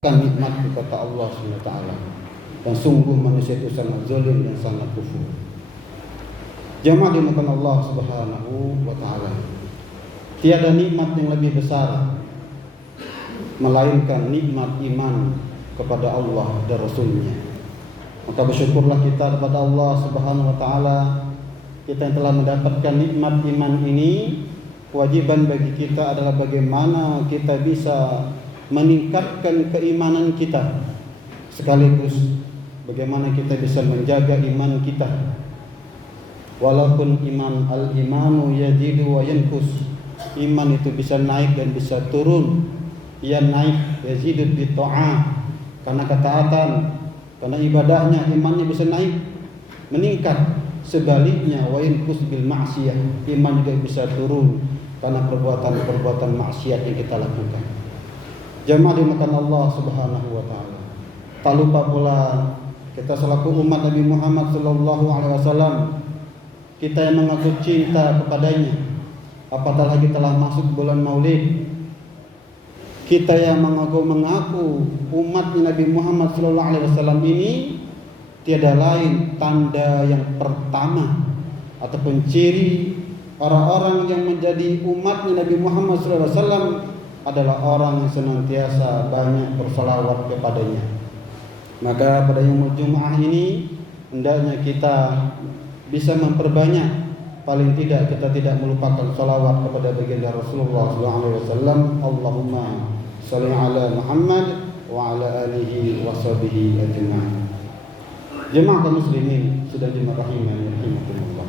nikmat kata Allah SWT. Dan sungguh manusia itu sangat zalim dan sangat kufur. Jamaah dimuliakan Allah Subhanahu wa taala. Tiada nikmat yang lebih besar melainkan nikmat iman kepada Allah dan Rasulnya. Maka bersyukurlah kita kepada Allah Subhanahu wa taala, kita yang telah mendapatkan nikmat iman ini. Kewajiban bagi kita adalah bagaimana kita bisa meningkatkan keimanan kita, sekaligus bagaimana kita bisa menjaga iman kita. Walaupun al-imanu yazidu wa yanqus, iman itu bisa naik dan bisa turun. Ia naik yazidu bi ta'ah, karena ketaatan, karena ibadahnya, imannya bisa naik, meningkat. Sebaliknya wa yanqus bil ma'siyah, iman juga bisa turun karena perbuatan-perbuatan maksiat yang kita lakukan. Jamaah dimuliakan Allah Subhanahu wa taala. Tak lupa pula kita selaku umat Nabi Muhammad sallallahu alaihi wasallam, kita yang mengaku cinta kepadanya, apatah lagi telah masuk bulan Maulid. Kita yang mengaku umat Nabi Muhammad sallallahu alaihi wasallam ini tiada lain tanda yang pertama ataupun ciri orang-orang yang menjadi umat Nabi Muhammad sallallahu alaihi wasallam adalah orang yang senantiasa banyak bersalawat kepadanya. Maka pada yaumul Jumaah ini hendaknya kita bisa memperbanyak, paling tidak kita tidak melupakan salawat kepada baginda Rasulullah SAW. Allahumma shalli ala Muhammad wa ala alihi wa sahbihi ajma'in. Jemaah kaum muslimin sudah dimarahiman rahimakumullah.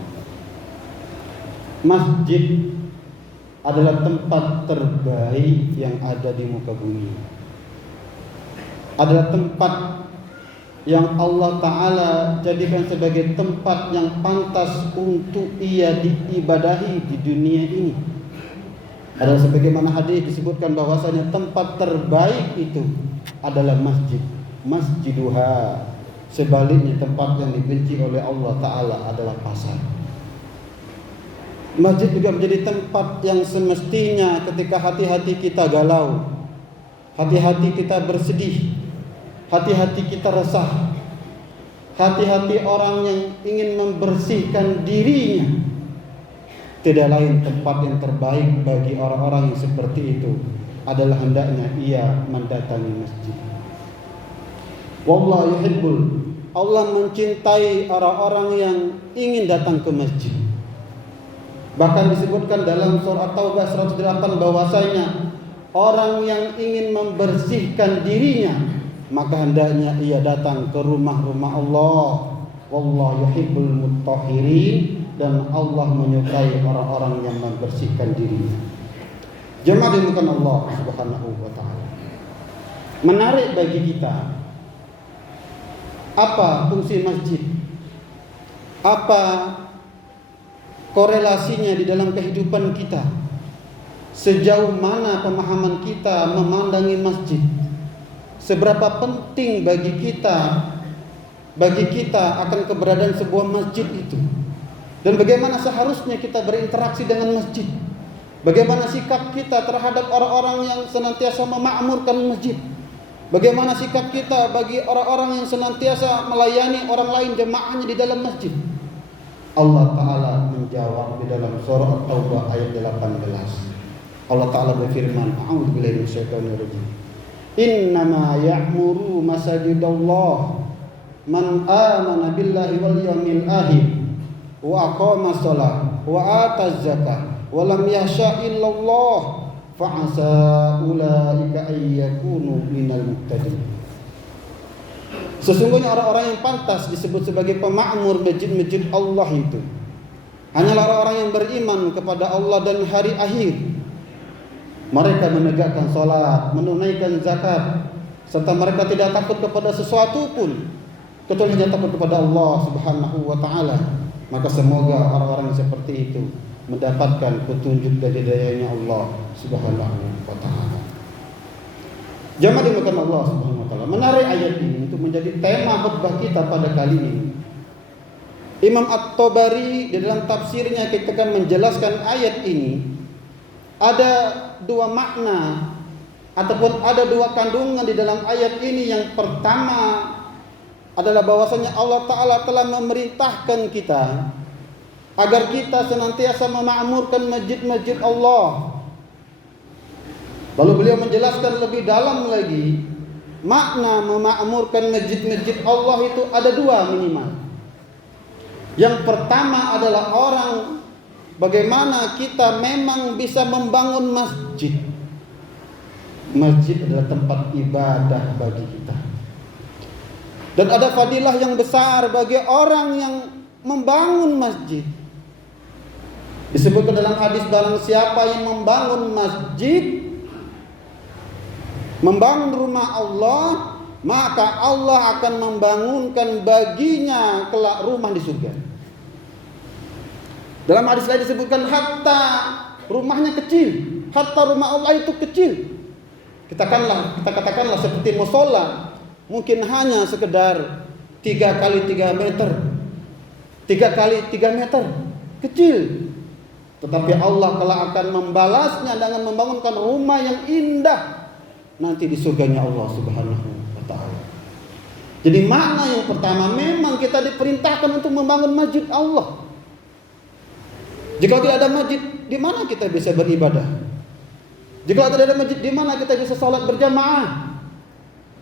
Masjid adalah tempat terbaik yang ada di muka bumi. Adalah tempat yang Allah Ta'ala jadikan sebagai tempat yang pantas untuk ia diibadahi di dunia ini. Adalah sebagaimana hadis disebutkan bahwasanya tempat terbaik itu adalah masjid. Masjiduha. Sebaliknya tempat yang dibenci oleh Allah Ta'ala adalah pasar. Masjid juga menjadi tempat yang semestinya ketika hati-hati kita galau, hati-hati kita bersedih, hati-hati kita resah, hati-hati orang yang ingin membersihkan dirinya, tidak lain tempat yang terbaik bagi orang-orang yang seperti itu adalah hendaknya ia mendatangi masjid. Wallahu yuhibbul, Allah mencintai orang-orang yang ingin datang ke masjid. Bahkan disebutkan dalam surah Taubah 108 bahwasanya orang yang ingin membersihkan dirinya maka hendaknya ia datang ke rumah-rumah Allah. Wallahu yuhibbul mutahhirin, dan Allah menyukai orang-orang yang membersihkan dirinya. Jemaah dimuliakan Allah Subhanahu wa taala. Menarik bagi kita, apa fungsi masjid? Apa korelasinya di dalam kehidupan kita? Sejauh mana pemahaman kita memandangi masjid? Seberapa penting bagi kita akan keberadaan sebuah masjid itu? Dan bagaimana seharusnya kita berinteraksi dengan masjid? Bagaimana sikap kita terhadap orang-orang yang senantiasa memakmurkan masjid? Bagaimana sikap kita bagi orang-orang yang senantiasa melayani orang lain jemaahnya di dalam masjid? Allah Ta'ala menjawab di dalam surah At-Taubah ayat 18. Allah Ta'ala berfirman, a'udzubillahi minasyaitonir rajim. Innama ya'muru masajidallah man amana billahi wal yawmil akhir wa aqama shalah wa ata zakah wa lam yasha illallah fa'asa ulaika ayyakunu minal muhtadin. Sesungguhnya orang-orang yang pantas disebut sebagai pemakmur masjid-masjid Allah itu hanyalah orang-orang yang beriman kepada Allah dan hari akhir. Mereka menegakkan salat, menunaikan zakat, serta mereka tidak takut kepada sesuatu pun kecuali hanya takut kepada Allah Subhanahu wa taala. Maka semoga orang-orang yang seperti itu mendapatkan petunjuk dari hidayahnya Allah Subhanahu wa taala. Jamaah dimuliakan Allah Subhanahu wa taala. Menarik ayat ini untuk menjadi tema khutbah kita pada kali ini. Imam At-Tabari di dalam tafsirnya ketika menjelaskan ayat ini ada dua makna ataupun ada dua kandungan di dalam ayat ini. Yang pertama adalah bahwasanya Allah Ta'ala telah memerintahkan kita agar kita senantiasa memakmurkan masjid-masjid Allah. Lalu beliau menjelaskan lebih dalam lagi, makna memakmurkan masjid-masjid Allah itu ada dua minimal. Yang pertama adalah bagaimana kita memang bisa membangun masjid. Masjid adalah tempat ibadah bagi kita. Dan ada fadilah yang besar bagi orang yang membangun masjid. Disebutkan dalam hadis, barang siapa yang membangun masjid, membangun rumah Allah, maka Allah akan membangunkan baginya kelak rumah di surga. Dalam hadis lain disebutkan hatta rumahnya kecil, hatta rumah Allah itu kecil. Kita katakanlah seperti musola, mungkin hanya sekedar 3 kali 3 meter, 3 kali 3 meter, kecil. Tetapi Allah kelak akan membalasnya dengan membangunkan rumah yang indah nanti di surganya Allah Subhanahu wa ta'ala. Jadi makna yang pertama, memang kita diperintahkan untuk membangun masjid Allah. Jika tidak ada masjid, di mana kita bisa beribadah? Jika tidak ada masjid, di mana kita bisa salat berjamaah?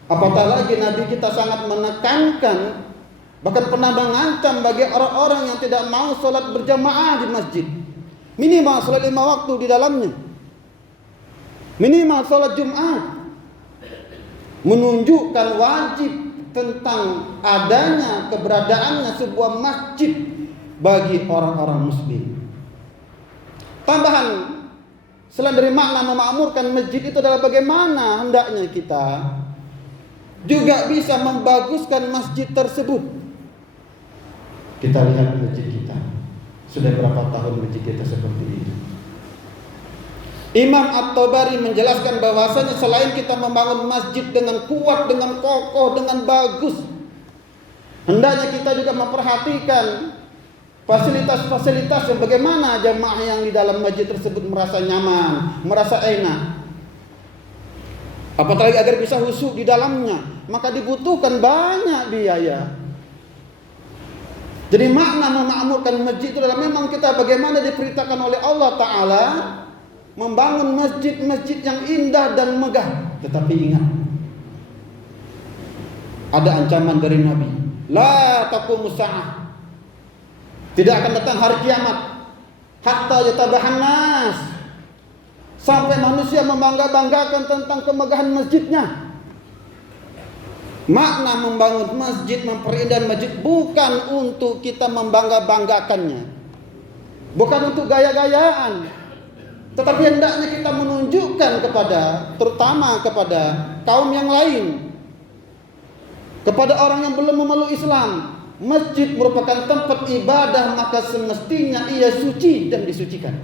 Apatah lagi Nabi kita sangat menekankan, bahkan pernah mengancam bagi orang-orang yang tidak mau salat berjamaah di masjid. Minimal salat 5 waktu di dalamnya, minimal salat Jumat. Menunjukkan wajib tentang adanya keberadaannya sebuah masjid bagi orang-orang muslim. Tambahan, selain dari makna memakmurkan masjid itu adalah bagaimana hendaknya kita juga bisa membaguskan masjid tersebut. Kita lihat masjid kita, sudah berapa tahun masjid kita seperti itu. Imam At-Tabari menjelaskan bahwasanya selain kita membangun masjid dengan kuat, dengan kokoh, dengan bagus, hendaknya kita juga memperhatikan fasilitas-fasilitas yang bagaimana jamaah yang di dalam masjid tersebut merasa nyaman, merasa enak. Apalagi agar bisa khusyuk di dalamnya, maka dibutuhkan banyak biaya. Jadi makna memakmurkan masjid itu adalah memang kita bagaimana diperintahkan oleh Allah Ta'ala membangun masjid-masjid yang indah dan megah. Tetapi ingat, ada ancaman dari Nabi, la taqumus sa'ah, tidak akan datang hari kiamat hatta yatabahan nas, sampai manusia membangga-banggakan tentang kemegahan masjidnya. Makna membangun masjid, memperindah masjid bukan untuk kita membangga-banggakannya, bukan untuk gaya-gayaan, tetapi hendaknya kita menunjukkan terutama kepada kaum yang lain, kepada orang yang belum memeluk Islam, masjid merupakan tempat ibadah, maka semestinya ia suci dan disucikan.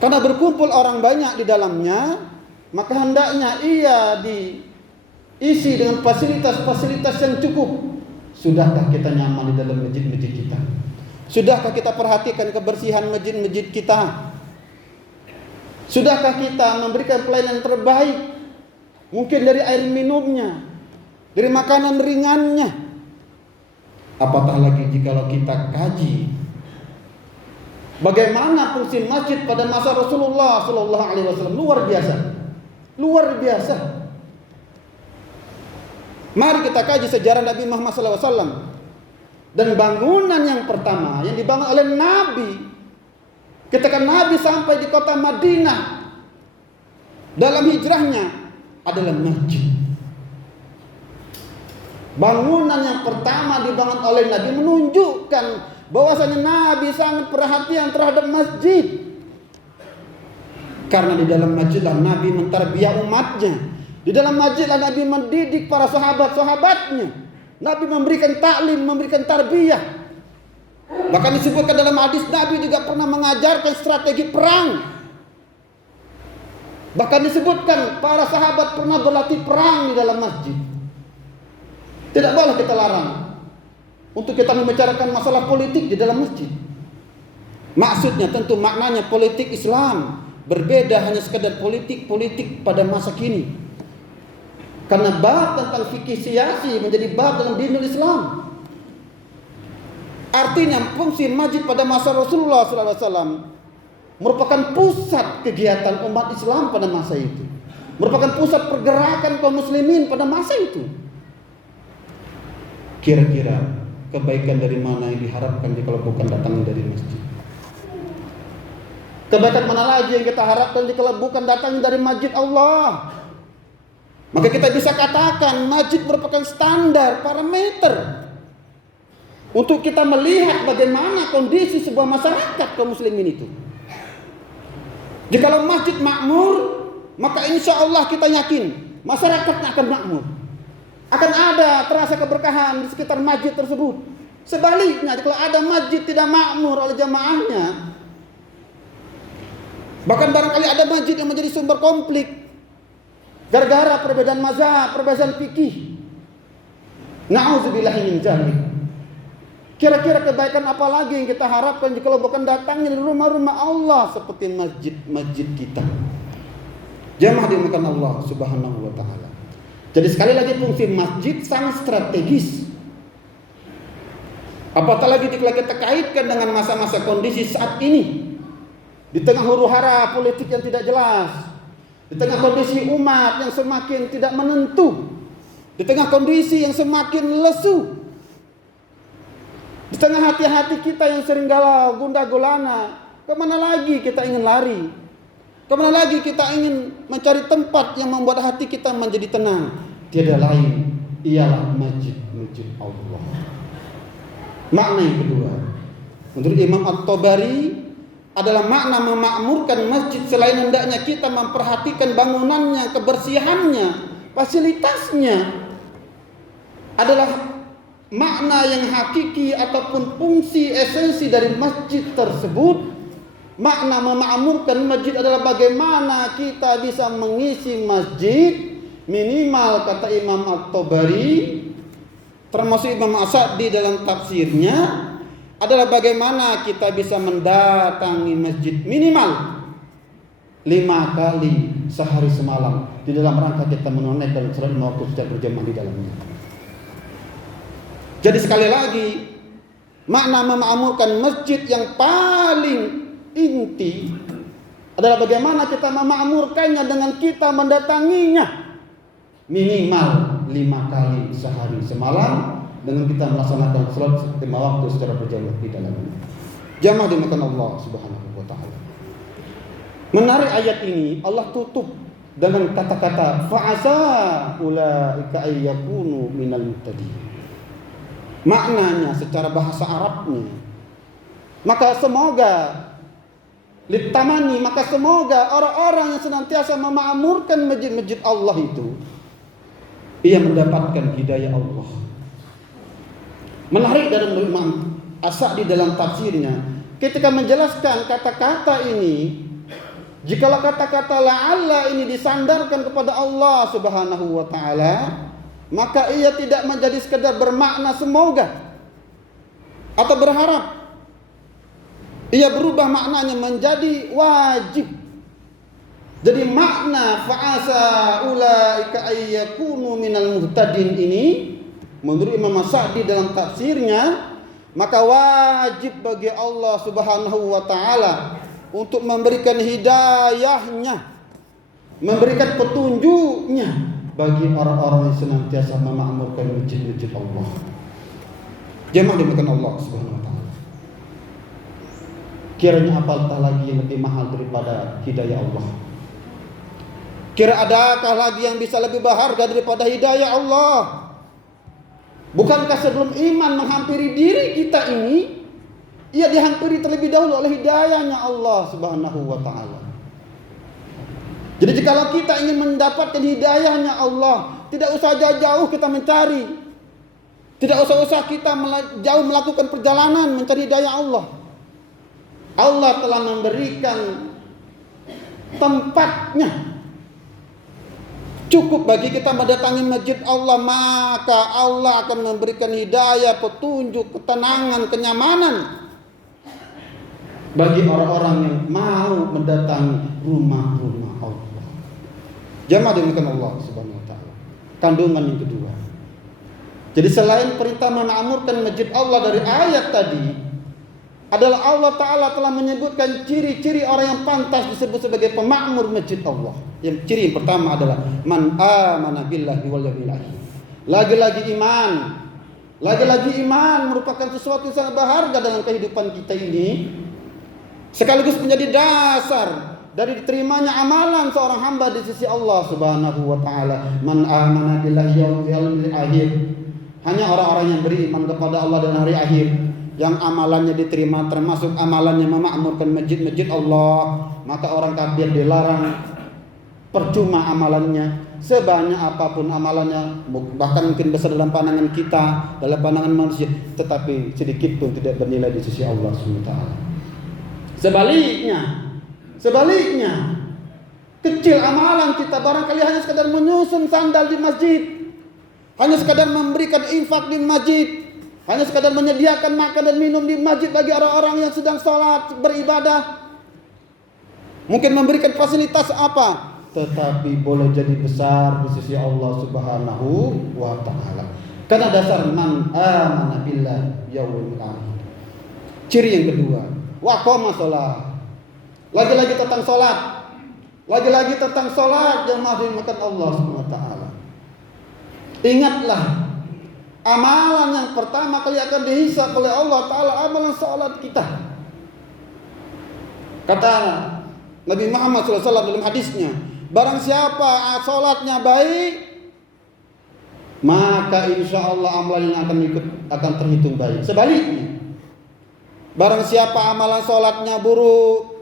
Karena berkumpul orang banyak di dalamnya, maka hendaknya ia diisi dengan fasilitas-fasilitas yang cukup. Sudahkah kita nyaman di dalam masjid-masjid kita? Sudahkah kita perhatikan kebersihan masjid-masjid kita? Sudahkah kita memberikan pelayanan terbaik? Mungkin dari air minumnya, dari makanan ringannya. Apatah lagi jikalau kita kaji bagaimana fungsi masjid pada masa Rasulullah Sallallahu Alaihi Wasallam. Luar biasa, luar biasa. Mari kita kaji sejarah Nabi Muhammad SAW. Dan bangunan yang pertama yang dibangun oleh Nabi ketika Nabi sampai di kota Madinah dalam hijrahnya adalah masjid. Bangunan yang pertama dibangun oleh Nabi menunjukkan bahwasanya Nabi sangat perhatian terhadap masjid. Karena di dalam masjidlah Nabi mentarbiyah umatnya. Di dalam masjidlah Nabi mendidik para sahabat-sahabatnya. Nabi memberikan taklim, memberikan tarbiyah. Bahkan disebutkan dalam hadis Nabi juga pernah mengajarkan strategi perang. Bahkan disebutkan para sahabat pernah berlatih perang di dalam masjid. Tidak boleh kita larang untuk kita membicarakan masalah politik di dalam masjid. Maksudnya tentu maknanya politik Islam, berbeda hanya sekedar politik pada masa kini. Karena bab tentang fikih siyasi menjadi bab dalam dinul Islam. Artinya fungsi masjid pada masa Rasulullah SAW merupakan pusat kegiatan umat Islam pada masa itu, merupakan pusat pergerakan kaum muslimin pada masa itu. Kira-kira kebaikan dari mana yang diharapkan kalau bukan datang dari masjid? Kebaikan mana lagi yang kita harapkan kalau bukan datang dari masjid Allah? Maka kita bisa katakan masjid merupakan standar, parameter untuk kita melihat bagaimana kondisi sebuah masyarakat kaum muslimin itu. Jikalau masjid makmur, maka insya Allah kita yakin masyarakatnya akan makmur. Akan ada terasa keberkahan di sekitar masjid tersebut. Sebaliknya, kalau ada masjid tidak makmur oleh jamaahnya, bahkan barangkali ada masjid yang menjadi sumber konflik gara-gara perbedaan mazhab, perbedaan fikih. Na'udzubillahi min dzalik. Kira-kira kebaikan apa lagi yang kita harapkan jika bukan datangnya di rumah-rumah Allah seperti masjid-masjid kita. Jamaah dimuliakan Allah Subhanahu wa taala. Jadi sekali lagi fungsi masjid sangat strategis. Apatah lagi jika kita kaitkan dengan masa-masa kondisi saat ini. Di tengah huru-hara politik yang tidak jelas, di tengah kondisi umat yang semakin tidak menentu, di tengah kondisi yang semakin lesu, di tengah hati-hati kita yang sering galau, gundah gulana, kemana lagi kita ingin lari? Kemana lagi kita ingin mencari tempat yang membuat hati kita menjadi tenang? Tiada lain, ialah masjid-masjid Allah. Makna yang kedua, menurut Imam At-Tabari, adalah makna memakmurkan masjid selain hendaknya kita memperhatikan bangunannya, kebersihannya, fasilitasnya, adalah makna yang hakiki ataupun fungsi esensi dari masjid tersebut. Makna memakmurkan masjid adalah bagaimana kita bisa mengisi masjid, minimal kata Imam At-Tabari, termasuk Imam As-Sa'di dalam tafsirnya, adalah bagaimana kita bisa mendatangi masjid minimal 5 kali sehari semalam di dalam rangka kita menunaikan salat waktu secara berjamaah di dalamnya. Jadi sekali lagi, makna memakmurkan masjid yang paling inti adalah bagaimana kita memakmurkannya dengan kita mendatanginya minimal 5 kali sehari semalam, dengan kita melaksanakan salat 5 waktu secara berjamaah di dalamnya. Jamaah dimuliakan Allah Subhanahu wa taala. Menarik ayat ini Allah tutup dengan kata-kata fa'asa ulaika ayyakunu minal muhtadin. Maknanya secara bahasa Arabnya, maka semoga litamani, maka semoga orang-orang yang senantiasa memakmurkan masjid-masjid Allah itu ia mendapatkan hidayah Allah. Menarik dari Imam As-Sa'di dalam tafsirnya, ketika menjelaskan kata-kata ini, jikalau kata-kata la'alla ini disandarkan kepada Allah Subhanahu wa taala, maka ia tidak menjadi sekedar bermakna semoga atau berharap. Ia berubah maknanya menjadi wajib. Jadi makna fa'asa ulaika ayyakunu minal muhtadin ini, menurut Imam As-Sa'di dalam tafsirnya, maka wajib bagi Allah Subhanahu wa taala untuk memberikan hidayahnya, memberikan petunjuknya bagi orang-orang yang senantiasa memakmurkan masjid-masjid Allah. Jemaah dimuliakan Allah Subhanahu wa taala. Kiranya apalagi lagi yang lebih mahal daripada hidayah Allah? Kira adakah lagi yang bisa lebih berharga daripada hidayah Allah? Bukankah sebelum iman menghampiri diri kita ini, ia dihampiri terlebih dahulu oleh hidayahnya Allah Subhanahu wa taala. Jadi jikalau kita ingin mendapatkan hidayahnya Allah, tidak usah jauh-jauh kita mencari. Tidak usah kita jauh melakukan perjalanan mencari hidayah Allah. Allah telah memberikan tempatnya. Cukup bagi kita mendatangi masjid Allah, maka Allah akan memberikan hidayah, petunjuk, ketenangan, kenyamanan. bagi orang-orang yang mau mendatangi rumah-rumah Allah. Jamaah dimuliakan Allah Subhanahu wa taala. Kandungan yang kedua. Jadi selain perintah memakmurkan masjid Allah dari ayat tadi, adalah Allah Ta'ala telah menyebutkan ciri-ciri orang yang pantas disebut sebagai pemakmur masjid Allah. Yang ciri yang pertama adalah man amana billahi wal yawmil akhir. Lagi-lagi iman merupakan sesuatu yang sangat berharga dalam kehidupan kita ini, sekaligus menjadi dasar dari diterimanya amalan seorang hamba di sisi Allah Subhanahu wa taala. Man amana billahi wal yawmil akhir. Hanya orang-orang yang beriman kepada Allah dan hari akhir yang amalannya diterima, termasuk amalannya memakmurkan masjid-masjid Allah. Maka orang kafir dilarang, percuma amalannya, sebanyak apapun amalannya, bahkan mungkin besar dalam pandangan kita, dalam pandangan manusia, tetapi sedikit pun tidak bernilai di sisi Allah SWT. Sebaliknya, kecil amalan kita, barangkali hanya sekadar menyusun sandal di masjid, hanya sekadar memberikan infak di masjid, hanya sekadar menyediakan makan dan minum di masjid bagi orang-orang yang sedang sholat, beribadah, mungkin memberikan fasilitas apa, tetapi boleh jadi besar di sisi Allah Subhanahu wa taala. Karena dasar man amana billah yaumil akhir. Ciri yang kedua, wa qama shalah. Lagi-lagi tentang salat, yang dimakan Allah Subhanahu wa taala. Ingatlah, amalan yang pertama kali akan dihisab oleh Allah Ta'ala, amalan salat kita. Kata Nabi Muhammad SAW dalam hadisnya, barang siapa salatnya baik, maka insya Allah amalannya akan terhitung baik. Sebaliknya, barang siapa amalan salatnya buruk,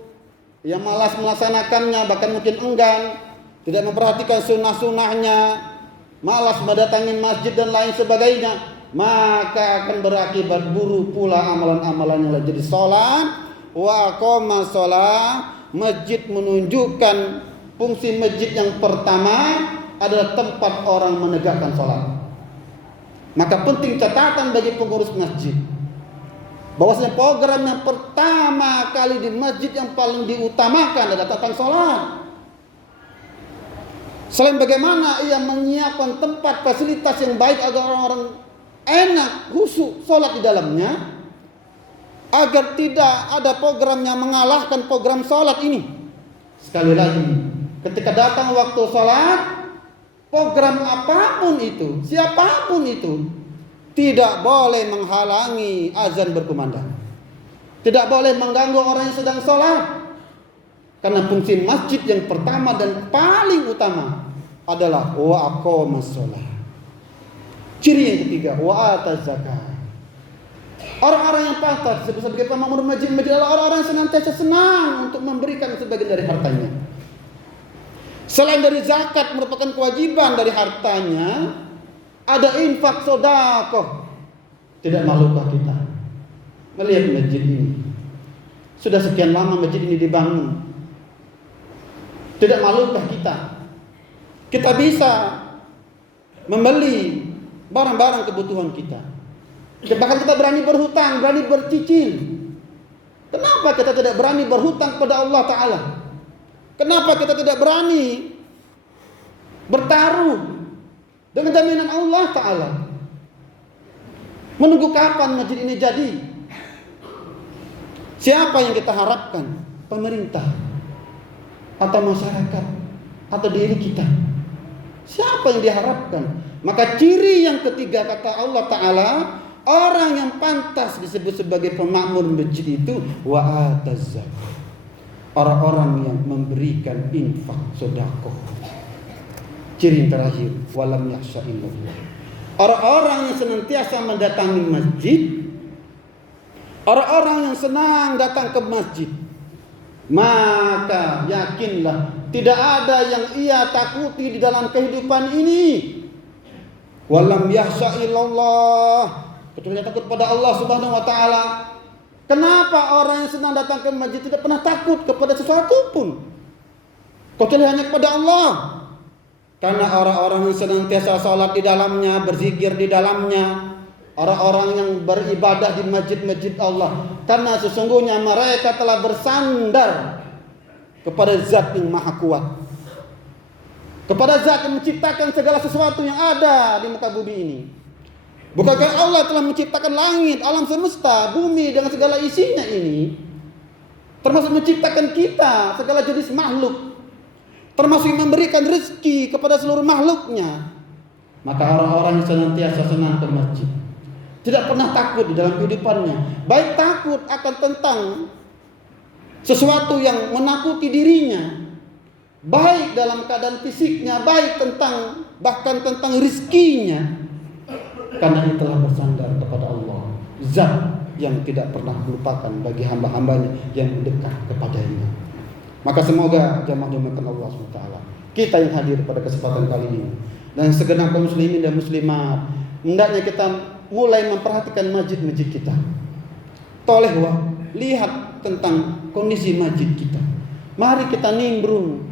yang malas melaksanakannya, bahkan mungkin enggan, tidak memperhatikan sunnah-sunnahnya, malas mendatangi masjid dan lain sebagainya, maka akan berakibat buruk pula amalan-amalannya. Jadi salat, wa aqama shalah, masjid menunjukkan fungsi masjid yang pertama adalah tempat orang menegakkan salat. Maka penting catatan bagi pengurus masjid, bahwasanya program yang pertama kali di masjid yang paling diutamakan adalah tentang salat. Selain bagaimana ia menyiapkan tempat fasilitas yang baik agar orang-orang enak, khusyuk sholat di dalamnya, agar tidak ada program yang mengalahkan program sholat ini. Sekali lagi, ketika datang waktu sholat, program apapun itu, siapapun itu, tidak boleh menghalangi azan berkumandang, tidak boleh mengganggu orang yang sedang sholat. Karena fungsi masjid yang pertama dan paling utama adalah wa aqamas shalah. Ciri yang ketiga, wa ataz zakat. Orang-orang yang pantas sebagai pemakmur masjid-masjid adalah orang-orang yang senantiasa senang untuk memberikan sebagian dari hartanya. Selain dari zakat merupakan kewajiban dari hartanya, ada infak sedekah. Tidak malukah kita melihat masjid ini? Sudah sekian lama masjid ini dibangun. Tidak malukah kita bisa membeli barang-barang kebutuhan kita. Bahkan kita berani berhutang, berani bercicil. Kenapa kita tidak berani berhutang kepada Allah Ta'ala? Kenapa kita tidak berani bertaruh dengan jaminan Allah Ta'ala? Menunggu kapan masjid ini jadi? Siapa yang kita harapkan? Pemerintah atau masyarakat atau diri kita? Siapa yang diharapkan? Maka ciri yang ketiga kata Allah Ta'ala, orang yang pantas disebut sebagai pemakmur masjid itu wa ataz zakat. Orang-orang yang memberikan infak sedekah. Ciri yang terakhir, walam yakhsha illallah. Orang-orang yang senantiasa mendatangi masjid, orang-orang yang senang datang ke masjid, maka yakinlah tidak ada yang ia takuti di dalam kehidupan ini. Walam yakhsha illallah, kecuali takut pada Allah Subhanahu wa taala. Kenapa orang yang senang datang ke masjid tidak pernah takut kepada sesuatu pun, kecuali hanya kepada Allah? Karena orang-orang yang senantiasa salat di dalamnya, berzikir di dalamnya, orang-orang yang beribadah di masjid-masjid Allah, karena sesungguhnya mereka telah bersandar kepada Zat yang Maha Kuat, kepada Zat yang menciptakan segala sesuatu yang ada di muka bumi ini. Bukankah Allah telah menciptakan langit, alam semesta, bumi dengan segala isinya ini, termasuk menciptakan kita, segala jenis makhluk, termasuk memberikan rezeki kepada seluruh makhluknya. Maka orang-orang yang senantiasa senang ke masjid, tidak pernah takut di dalam kehidupannya, baik takut akan tentang sesuatu yang menakuti dirinya, baik dalam keadaan fisiknya, baik bahkan tentang rizkinya, karena ia telah bersandar kepada Allah, Zat yang tidak pernah melupakan bagi hamba-hambanya yang mendekat kepadanya. Maka semoga jamaah dimuliakan Allah SWT, kita yang hadir pada kesempatan kali ini dan segenap kaum muslimin dan muslimat, hendaknya kita mulai memperhatikan masjid-masjid kita. Toleh lihat tentang kondisi masjid kita. Mari kita nimbrung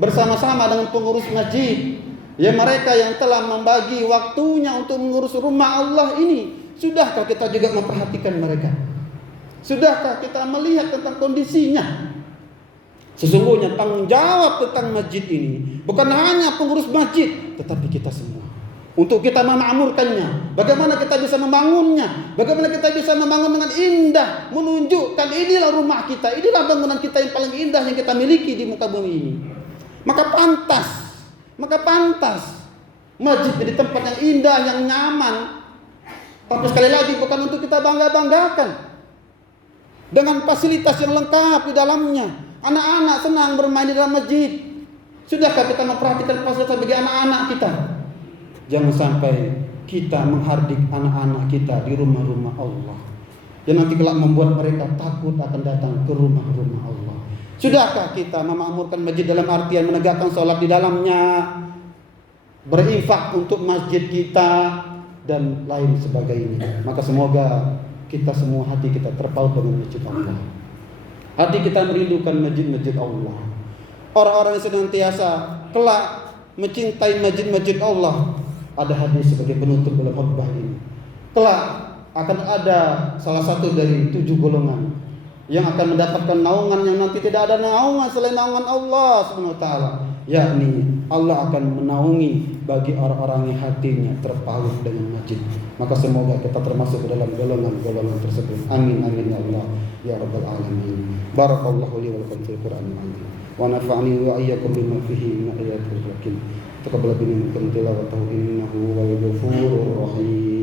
bersama-sama dengan pengurus masjid, ya, mereka yang telah membagi waktunya untuk mengurus rumah Allah ini. Sudahkah kita juga memperhatikan mereka? Sudahkah kita melihat tentang kondisinya? Sesungguhnya tanggung jawab tentang masjid ini bukan hanya pengurus masjid, tetapi kita semua. Untuk kita memakmurkannya, bagaimana kita bisa membangunnya, bagaimana kita bisa membangun dengan indah, menunjukkan inilah rumah kita, inilah bangunan kita yang paling indah yang kita miliki di muka bumi ini. Maka pantas masjid jadi tempat yang indah, yang nyaman. Tapi sekali lagi bukan untuk kita bangga-banggakan dengan fasilitas yang lengkap di dalamnya. Anak-anak senang bermain di dalam masjid. Sudahkah kita memperhatikan fasilitas bagi anak-anak kita? Jangan sampai kita menghardik anak-anak kita di rumah-rumah Allah, yang nanti kelak membuat mereka takut akan datang ke rumah-rumah Allah. Sudahkah kita memakmurkan masjid dalam artian menegakkan sholat di dalamnya, berinfak untuk masjid kita, dan lain sebagainya? Maka semoga kita semua hati kita terpaut dengan masjid Allah. Hati kita merindukan masjid-masjid Allah. Orang-orang yang senantiasa kelak mencintai masjid-masjid Allah. Ada hadis sebagai penutup dalam khutbah ini. Kelak akan ada salah satu dari 7 golongan yang akan mendapatkan naungan yang nanti tidak ada naungan selain naungan Allah SWT, yakni Allah akan menaungi bagi orang-orang yang hatinya terpaut dengan masjid. Maka semoga kita termasuk dalam golongan-golongan tersebut. Amin amin ya Allah ya rabbal alamin. Barakallahu li wa lakum fil Qur'anil azim wa nafa'ani wa iyyakum bima fihi min ayatil hakim. Taqabbal minkum tilawatahu innahu wal ghafurur rahim.